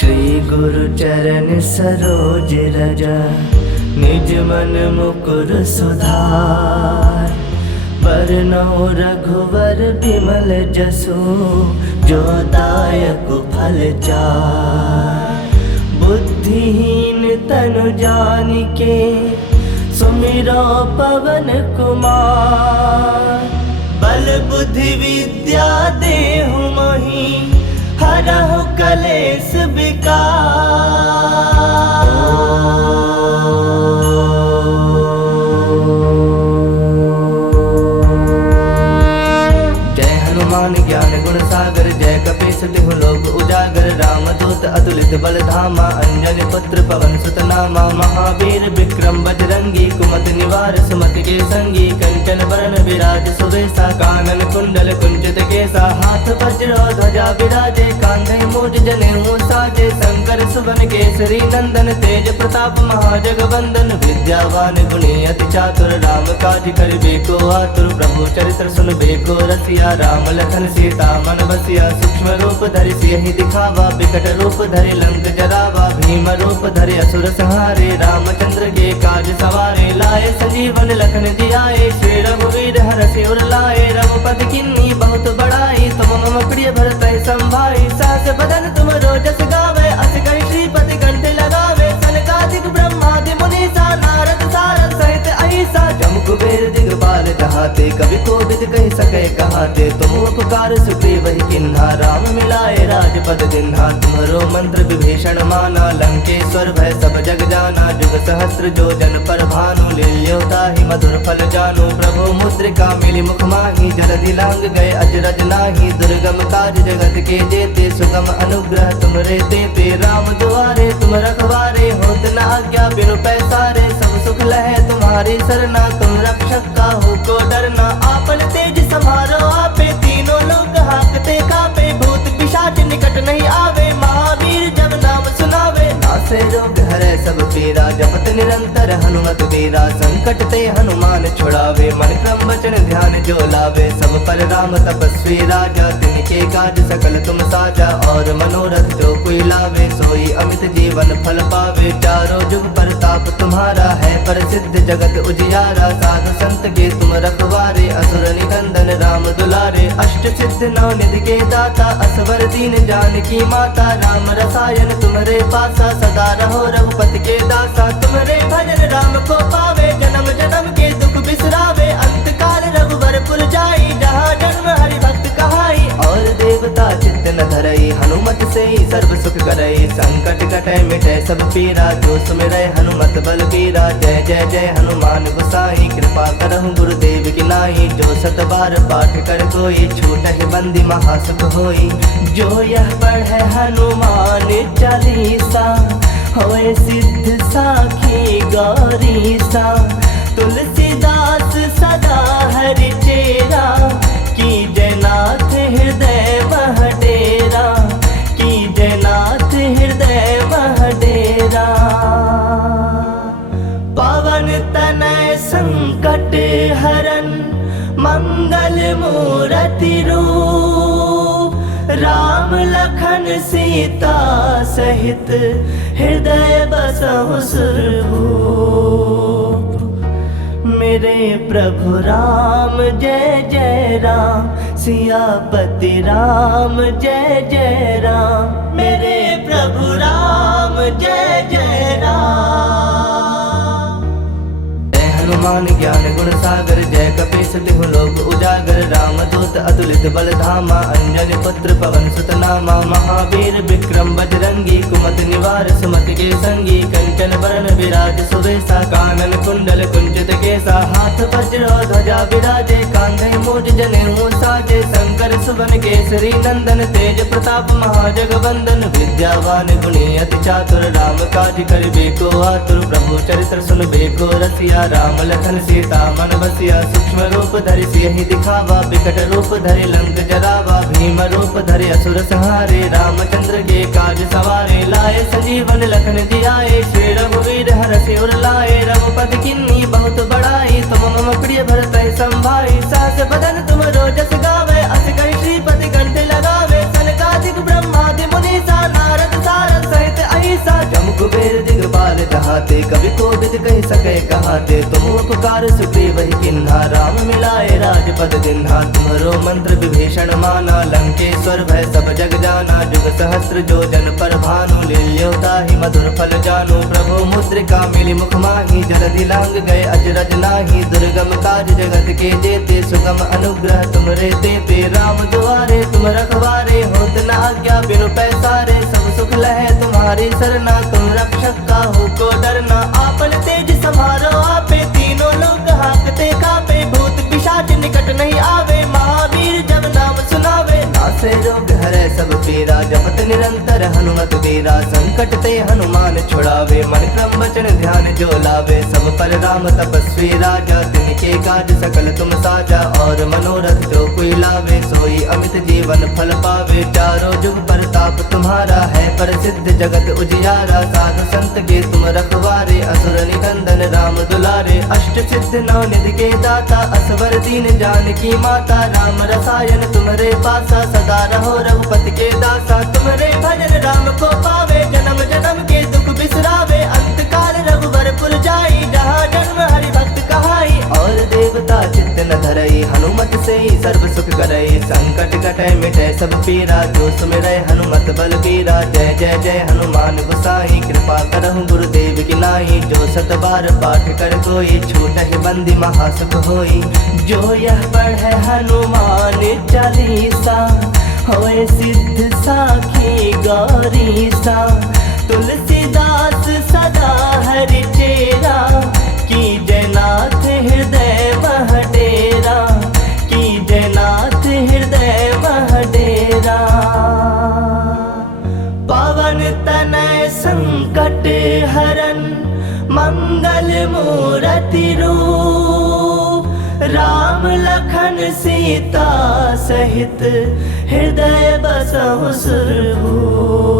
श्री गुरु चरण सरोज रज, निज मन मुकुर सुधार। बरनउँ रघुवर बिमल जसु, जो दायक फल चार। बुद्धिहीन तनु जानिके, सुमिरो पवन कुमार। बल बुद्धि विद्या देहु मोहि, हरहु कलेश विकार। जय हनुमान ज्ञान गुण सागर, जय कपीस तिहु लोक उजागर। रामदूत अतुलित बल धामा, अंजनी पुत्र पवन सुत नामा। महावीर विक्रम बजरंगी, कुमति निवार सुमति के संगी। कंचन बरन विराज सुबेसा, कानन कुंडल कुंचित केसा। हाथ वज्र ध्वजा विराजे, कांधे मूज जनेऊ साजे। शंकर सुवन केसरी नंदन, तेज प्रताप महाजगवंदन। विद्यावान गुणी अति चातुर, राम काज करिबे को आतुर। प्रभु चरित्र सुनबे को रसिया, राम लखन सीता मन बसिया। सूक्ष्म रूप धरि सियहि दिखावा, विकट रूप धरि लंक जरावा। भीम रूप धरि असुर संहारे, रामचंद्र के काज सवारे। लाए संजीवन लखन जियाए, श्री रघुवीर हरषि उर लाए। रघुपति किन्नी बहुत बड़ाई, तुम मम प्रिय भरतहि संभाई। सहस बदन तुम रोजस गावे, अस कहि श्रीपति कंठ लगावे। सनकादिक ब्रह्मादि मुनीसा, नारद सारद सहित अहिसा। जम कुबेर दिगपाल कहाते, कवि कोविद कहि सकै कहाते। तुम उपकार सुग्रीव ही किन्हा, राम मिलाए राजपद दिन्हा। तुम्हरो मंत्र विभीषण माना, लंकेश्वर भय सब जग जाना। जुग सहस्त्र जो जन पर भानु, लील्यो ताहि मधुर फल जानु। प्रभु मुद्रिका मिली मुख माहि, जलधि लांग गए अजरज नाही। दुर्गम काज जगत के जेते, सुगम अनुग्रह तुमरे तेते। राम दुआरे तुम रखवारे, होत न आज्ञा बिनु पैसारे। सब सुख लहै तुम्हारी सरना, तुम रक्षक काहू को डरना। आपन तेज समारो आपे, तीनों लोक हांकते कापे। भूत पिशाच निकट नहीं आवे, महावीर जब नाम सुनावे। नासे रोग हरै सब पीरा, जपत निरंतर हनुमत वीरा। संकट ते हनुमान छुड़ावे, मन क्रम वचन ध्यान जो लावे। सब पर राम तपस्वी राजा, तिनके काज सकल तुम साजा। और मनोरथ जो कोई लावे, सोई अमित जीवन फल पावे। चारों जुग परताप तुम्हारा है, प्रसिद्ध जगत उजियारा। साधु संत के तुम रखवारे, असुर निकंदन राम दुलारे। अष्ट सिद्ध नौ निधि के दाता, असवर दीन जानकी माता। राम रसायन तुम्हारे पासा, सदा रहो रघुपति के दासा। तुम्हारे भजन राम को पावे, जन्म जन्म के दुख बिसरावे। अंत काल रघुबर पुर जाई, जहाँ जन्म हरि भक्त कहाई। और देवता चित्त न धरई, हनुमत से ही सर्व सुख करई। संकट कटै मिटै सब पीरा, जो सुमिरै हनुमत बल बीरा। जय जय जय हनुमान गोसाई, कृपा करहु गुरुदेव की नाई। जो सत बार पाठ कर कोई, छूटहि बंदी महासुख होई। जो यह पढ़ै हनुमान चालीसा, होए सिद्ध साखी गौरीसा। तुलसीदास सदा हरि चेरा, कीजय नाथ हृदय मह डेरा। कीजय नाथ हृदय मह डेरा। पवन तनय संकट हरन, मंगल मूरति रूप। राम लखन सीता सहित, हृदय बसहु सुरभूप। मेरे प्रभु राम जय जय राम, सियापति राम जय जय राम। मेरे प्रभु राम जय जय राम। हनुमान ज्ञान गुण सागर, जय कपीस तिहु लोक उजागर। रामदूत अतुलित बल धामा, अंजनी पुत्र पवन सुत नामा। महावीर विक्रम बजरंगी, कुमति निवार सुमति के संगी। कंचन बरन विराज सुबेसा, कानन कुंडल कुंचित केसा। हाथ वज्र ध्वजा विराजे, कांधे मूज जनेऊ साजे। शंकर सुवन केसरी नंदन, तेज प्रताप महाजगवंदन। विद्यावान गुणी अति चातुर, राम काज करिबे को आतुर। प्रभु चरित्र सुनबे को रसिया, राम लखन सीता मन बसिया। सूक्ष्म रूप धरि सियहि दिखावा, विकट रूप धरि लंक जरावा। भीम रूप धरि असुर संहारे, रामचंद्र के काज सवारे। लाए संजीवन लखन जियाए, श्री रघुवीर हरषि उर लाए। रघुपति किन्नी बहुत बड़ाई, तुम मम प्रिय भरतहि संभाई। सहस बदन तुम रोजस गावे, अस कहि श्रीपति कंठ लगावे। सनकादिक ब्रह्मादि मुनीसा, नारद सारद पद दिन्हा तुम्हारो मंत्र विभीषण माना। लंकेश्वर भय सब जग जाना, जुग सहस्त्र जो जन पर भानु। लील्योता ही मधुर फल जानु, प्रभु मुद्रिका मिली मुख माही। जलधि लांग गए अजरज नाही, दुर्गम काज जगत के जेते। सुगम अनुग्रह तुमरे तेते, राम दुआरे तुम रखवारे। होत न आज्ञा बिनु पैसारे, सब सुख लहे तुम्हारी सरना। तुम रक्षक काहू को डरना, आपन तेज समारो आपे। तीनों लोग हाकते कापे, भूत पिशाच निकट नहीं आवे। महावीर जब नाम सुनावे, नासे रोग हरे सब पीरा। जपत निरंतर हनुमत बीरा, संकट ते हनुमान छुड़ावे। मन क्रम वचन ध्यान जो लावे, सब पर राम तपस्वी राजा। तिनके काज सकल तुम साजा, और मनोरथ जो कोई लावे। सोई अमित जीवन फल पावे, चारों जुग परताप तुम्हारा है। प्रसिद्ध जगत उजियारा, साधु संत के तुम रखवारे। असुर निकंदन राम दुलारे, अष्ट सिद्ध नौ निधि के दाता। असवर दीन जानकी माता, राम रसायन तुम्हारे पासा। सदा रहो रघुपति के दासा, तुम्हारे भजन राम को पावे। जन्म जन्म के दुख बिसरावे, अंत काल रघुवर पुर जाई। जहाँ जन्म हरि भक्त कहाई, और देवता चित्त न धरई। हनुमत से ही सर्व सुख करई, संकट कटै मिटै सब पीरा। जो सुमिरै हनुमत बल बीरा, जय जय जय हनुमान गोसाई। कृपा करहु गुरुदेव की नाई, जो सत बार पाठ कर कोई। छूटहि बंदी महासुख होई, जो यह पढ़े हनुमान चालीसा। होए सिद्ध साखी गौरीसा, तुलसीदास सदा हरि चेरा। की जयनाथ हृदय मह डेरा, की जयनाथ हृदय मह डेरा। पवन तनय संकट हरन, मंगल मूरति रूप। राम लखन सीता सहित, हृदय बसहु सुरभूप।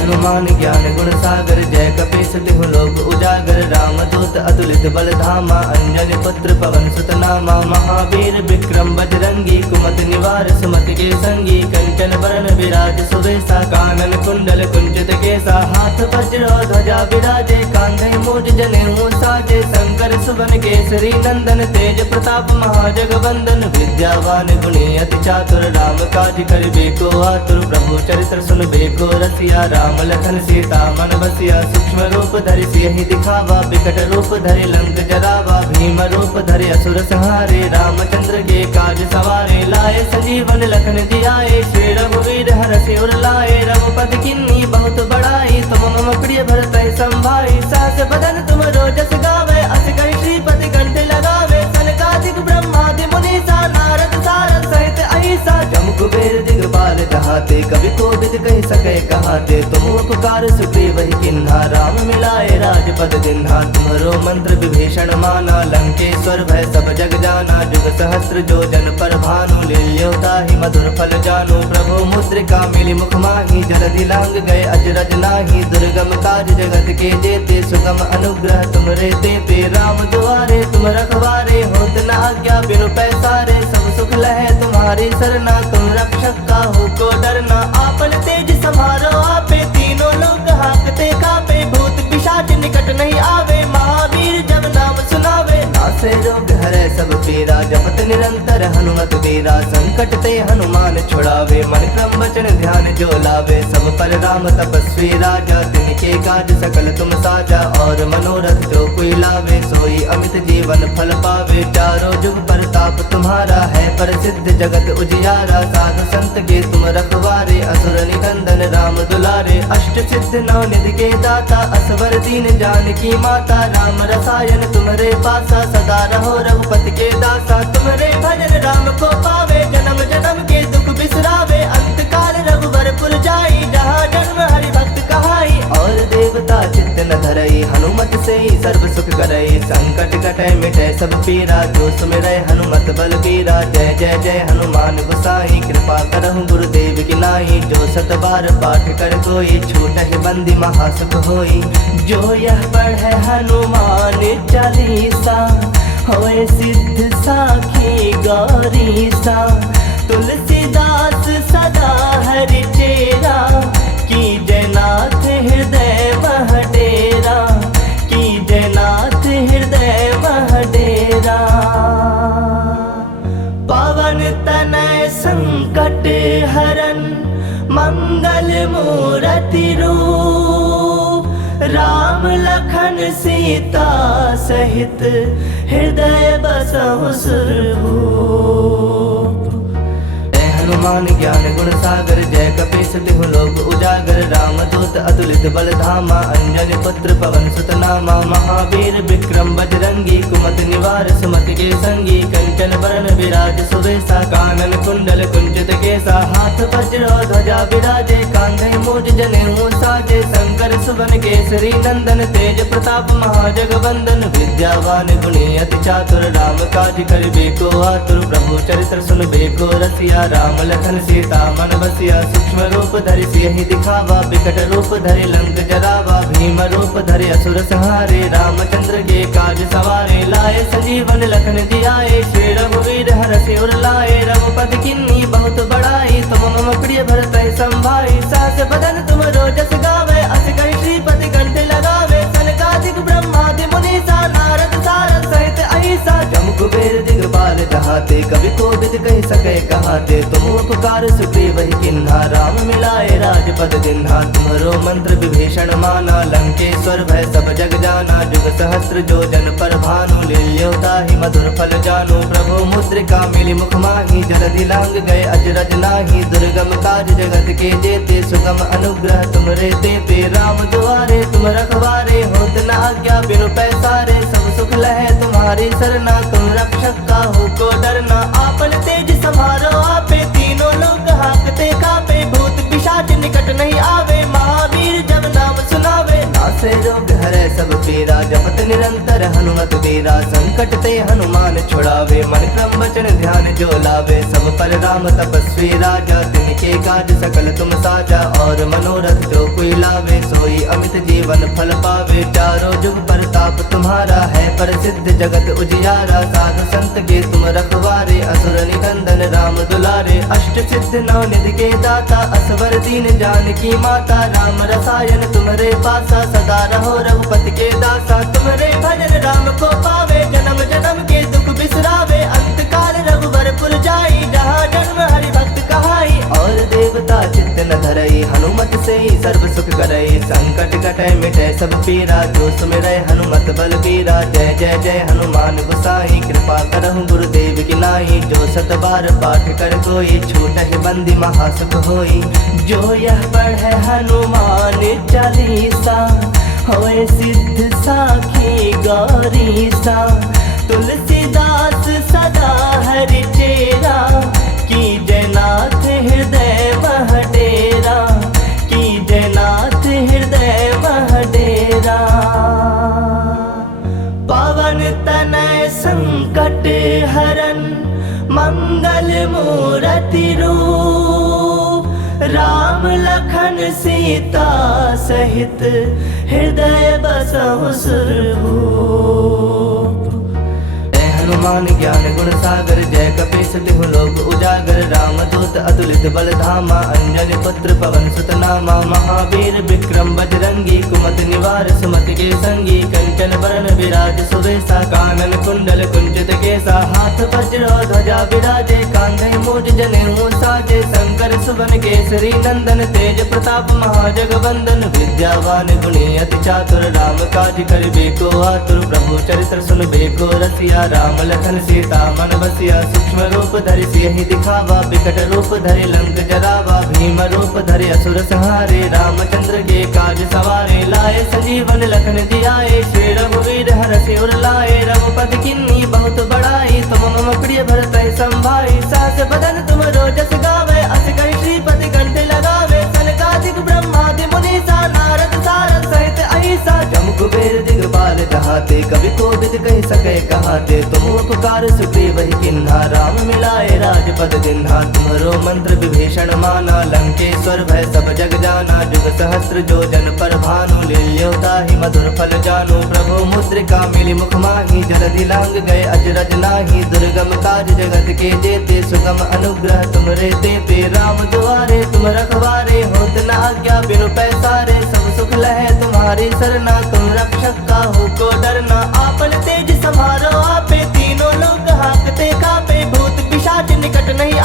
हनुमान ज्ञान गुण सागर, जय कपीस तिहु लोक उजागर। रामदूत अतुलित बल धामा, अंजनी पुत्र पवन सुत नामा। महावीर विक्रम बजरंगी, कुमति निवार सुमति के संगी। कंचन वरण विराज सुवेसा, कानन कुंडल कुंचित केसा। हाथ वज्र ध्वजा विराजे, कांधे मूज जनेऊ साजे। शंकर सुवन केसरी नंदन, तेज प्रताप महाजगवंदन। विद्यावान गुणी अति चातुर, राम काज करिबे को आतुर। प्रभु चरित्र सुनबे को रसिया, राम लखन सीता मन बसिया। सूक्ष्म रूप धरि सियहि दिखावा, विकट रूप धरि लंक जरावा। भीम रूप धरि असुर संहारे, रामचंद्र के काज सवारे। लाए संजीवन लखन जियाए, श्री रघुवीर हरषि उर लाए। रघुपति किन्नी बहुत बड़ाई, तुम मम प्रिय भरतहि संभाई। सहस बदन तुम रोजस गावे, अस कहि श्रीपति कंठ लगावे। सनकादिक ब्रह्मादि मुनीसा, नारद सारद सहित अहिसा। जम कुबेर दिगपाल जहाते, कवि कोविद कहि सकै कहाते। तुम उपकार सुग्रीव ही किन्हा, राम मिलाए राजपद दिन्हा। तुम्हारो मंत्र विभीषण माना, लंकेश्वर भय सब जग जाना। जुग सहस्त्र जो जन पर भानु, लील्योता ही मधुर फल जानु। प्रभु मुद्रिका मिली मुख माही, जलधि लांग गए अजरज नाही। दुर्गम काज जगत के जेते, सुगम अनुग्रह तुमरे तेते। राम दुआरे तुम रखवारे, होत न आज्ञा बिनु पैसारे। सब सुख लहे तुम्हारी सरना, तुम रक्षक काहू को डरना। आपन तेज समारो आपे, तीनों लोग हाकते कापे। भूत पिशाच निकट नहीं आवे, महावीर जब नाम सुनावे। नासे रोग हरे सब पीरा, जपत निरंतर हनुमत बीरा। संकट ते हनुमान छुड़ावे, मन क्रम वचन ध्यान जो लावे। सब पर राम तपस्वी राजा, तिनके काज सकल तुम साजा। और मनोरथ जो कोई लावे, सोई अमित जीवन फल पावे। चारों जुग परताप तुम्हारा है, प्रसिद्ध जगत उजियारा। साधु संत के तुम रखवारे, असुर निकंदन राम दुलारे। अष्ट सिद्ध नौ निधि के दाता, असवर दीन जानकी माता। राम रसायन तुम्हारे पासा, सदा रहो रघुपति के दासा। तुम्हारे भजन राम को पावे, जन्म जन्म के दुख बिसरावे। अंत काल रघुवर पुर जाई, जहाँ जन्म हरि भक्त कहाई। और देवता चित्त न धरई, हनुमत से ही सर्व सुख करई। संकट कटै मिटै सब पीरा, जो सुमिरै हनुमत बल बीरा। जय जय जय हनुमान गोसाई, कृपा करहु गुरुदेव की नाई। जो सत बार पाठ कर कोई, छूटहि बंदी महासुख होई। जो यह पढ़े हनुमान चालीसा, होए सिद्ध साखी गौरीसा। तुलसीदास सदा हरि चेरा, की जयनाथ हृदय मह डेरा। की जयनाथ हृदय मह डेरा। तनय संकट हरन मंगल मूर्ति रूप, राम लखन सीता सहित हृदय बसहु सुरभूप। हनुमान ज्ञान गुण सागर जय कपीस तिहु लोक उजागर, रामदूत अतुलित बल धामा अंजनी पुत्र पवन सुत नामा। महावीर विक्रम बजरंगी कुमति निवार सुमति के संगी, कंचन बरन विराज सुवेशा कानन कुंडल कुंचित केसा। हाथ वज्र ध्वजा विराजे कांधे मूज जनेऊ साजे, शंकर सुवन केसरी नंदन तेज प्रताप महाजगवंदन। विद्यावान गुणी अति चातुर राम काज करिबे को आतुर, प्रभु चरित्र सुनबे को रसिया। राम लखन सीता मन बसिया, सूक्ष्म रूप धरि सियहि दिखावा, विकट रूप धरि लंक जरावा। भीम रूप धरि असुर संहारे, रामचंद्र के काज सवारे। लाए संजीवन लखन जियाए, श्री रघुवीर हरषि उर लाए। रघुपति किन्नी बहुत बड़ाई, तुम मम प्रिय भरतहि संभाई। सहस बदन तुम रोजस गावे, अस कहि श्रीपति कंठ लगावे। सनकादिक ब्रह्मादि मुनीसा, नारद सारद सहित अहिसा। जम कुबेर दिगपाल जहाते, कवि कोविद कहि सकै कहाते। तुम उपकार सुग्रीव ही किन्हा, राम मिलाए राजपद दिन्हा। तुम्हरो मंत्र विभीषण माना, लंकेश्वर भय सब जग जाना। जुग सहस्त्र जो जन पर भानु, लील्यो ताहि मधुर फल जानु। प्रभु मुद्रिका मिली मुख माहि, जलधि लांग गए अजरज नाही। दुर्गम काज जगत के जेते, सुगम अनुग्रह तुमरे तेते। राम दुआरे तुम रखवारे, होत न आज्ञा बिनु पैसारे। सब सुख लहे तुम्हारी सरना, तुम रक्षक काहू को डरना। आपन तेज समारो आपे, तीनों लोग हाकते कापे। भूत पिशाच निकट नहीं आवे, महावीर जब नाम सुनावे। नासे रोग हरै सब पीरा, जपत निरंतर हनुमत बीरा। संकट ते हनुमान छुड़ावे, मन क्रम वचन ध्यान जो लावे। सब पर राम तपस्वी राजा, तिनके काज सकल तुम साजा। और मनोरथ जो कोई लावे, सोई अमित जीवन फल पावे। चारों जुग परताप तुम्हारा है, प्रसिद्ध जगत उजियारा। साधु संत के तुम रखवारे, असुर निकंदन राम दुलारे। अष्ट सिद्ध नौ निधि के दाता, असवर दीन जानकी माता। राम रसायन तुम्हारे पासा, सदा रहो रघुपति के दासा। तुम्हारे भजन राम को पावे, जन्म जन्म के दुख बिसरावे। अंत काल रघुवर पुर जाई, जहाँ जन्म हरि भक्त कहाई। और देवता चित्त न धरई, हनुमत से ही सर्व सुख करई। संकट कटै मिटै सब पीरा, जो सुमिरै हनुमत बल बीरा। जय जय जय हनुमान गोसाई, कृपा करहु गुरुदेव की नाई। जो सत बार पाठ कर कोई, छूटहि बंदी महासुख होई। जो यह पढ़े हनुमान चालीसा, होए सिद्ध साखी गौरीसा। तुलसीदास सदा हरि चेरा, की जयनाथ हृदय मह डेरा। की जयनाथ हृदय मह डेरा। पवन तनय संकट हरन मंगल मूर्ति रूप, राम लखन सीता सहित हृदय बसहु सुरभूप। हनुमान ज्ञान गुण सागर जय कपीस तिहु लोक उजागर। रामदूत अतुलित बल धामा अंजनी पुत्र पवन सुत नामा। महावीर विक्रम बजरंगी कुमति निवार सुमति के संगी। कंचन बरन विराज सुवेशा कानन कुंडल कुंचित केसा। हाथ वज्र ध्वजा विराजे कांधे मूज जनेऊ साजे। शंकर सुवन केसरी नंदन तेज प्रताप महाजगवंदन। विद्यावान गुणी अति चातुर राम काज करिबे को आतुर। प्रभु चरित्र सुनबे को रसिया राम लखन सीता मन बसिया। सूक्ष्म रूप धरि सियहि दिखावा विकट रूप धरि लंक जरावा। भीम रूप धरि असुर संहारे रामचंद्र के काज सवारे। लाए संजीवन लखन जियाए श्री रघुवीर हरषि उर लाए। रघुपति किन्नी बहुत बड़ाई तुम मम प्रिय भरतहि संभाई। सहस बदन तुम रोजस गावे अस कहि श्रीपति कंठ लगावे। सनकादिक ब्रह्मादि मुनीसा नारद सारद सहित अहिसा। जम कुबेर दिगपाल जहाते कवि कोविद कहि सकै कहाते। तुम उपकार सुग्रीव ही किन्हा राम मिलाए राजपद दिन्हा। तुम्हरो मंत्र विभीषण माना लंकेश्वर भय सब जग जाना। जुग सहस्त्र जो जन पर भानु लील्यो ताहि मधुर फल जानु। प्रभु मुद्रिका मिली मुख माहि जलधि लांग गए अजरज नाही। दुर्गम काज जगत के जेते सुगम अनुग्रह तुमरे तेते। राम दुआरे तुम रखवारे होत न आज्ञा बिनु पैसारे। सब सुख लहे तुम्हारी सरना तुम रक्षक काहू को डरना। आपन तेज समारो आपे तीनों लोग हाकते कापे। भूत पिशाच निकट नहीं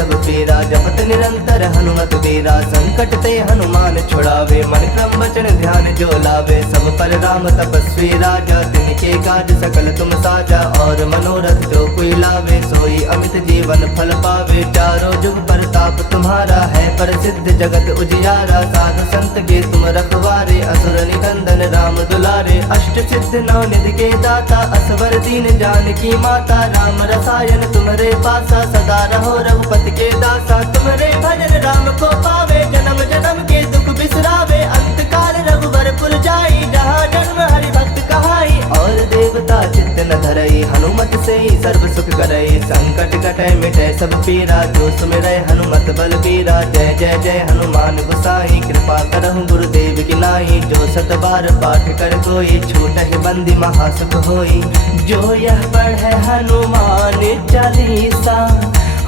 सब पीरा, जपत निरंतर हनुमत बीरा। संकट ते हनुमान छुड़ावे, मन क्रम वचन ध्यान जो लावे। सब पर राम तपस्वी राजा, तिनके काज सकल तुम साजा। और मनोरथ जो कोई लावे, सोई अमित जीवन फल पावे। चारों जुग प्रताप तुम्हारा है, प्रसिद्ध जगत उजियारा। साधु संत के तुम रखवारे, असुर निकंदन राम दुलारे। अष्ट सिद्ध नौ निधि के दाता, असवर दीन जानकी माता। राम रसायन तुम्हारे पासा, सदा रहो रघुपति के दासा। तुम्हारे भजन राम को पावे, जन्म जन्म के दुख बिसरावे। अंत काल रघुवर पुर जाई, जहाँ जन्म हरि भक्त कहाई। और देवता चित्त न धरई, हनुमत से ही सर्व सुख करई। संकट कटै मिटै सब पीरा, जो सुमिरै हनुमत बल बीरा। जय जय जय हनुमान गोसाई, कृपा करहु गुरुदेव की नाई। जो सत बार पाठ कर कोई, छूटहि बंदी महासुख होई। जो यह पढ़े हनुमान चालीसा,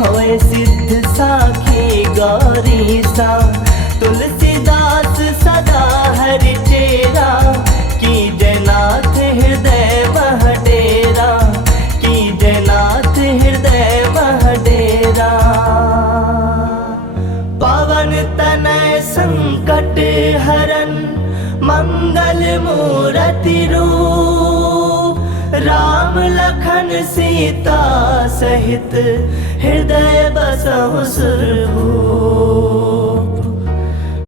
होए सिद्ध साखी गौरीसा। तुलसीदास सदा हरि चेरा, की जयनाथ हृदय मह डेरा। की जयनाथ हृदय मह डेरा। पवन तनय संकट हरन, मंगल मूरति रूप। राम लखन सीता सहित, हृदय बसहु सुरभूप।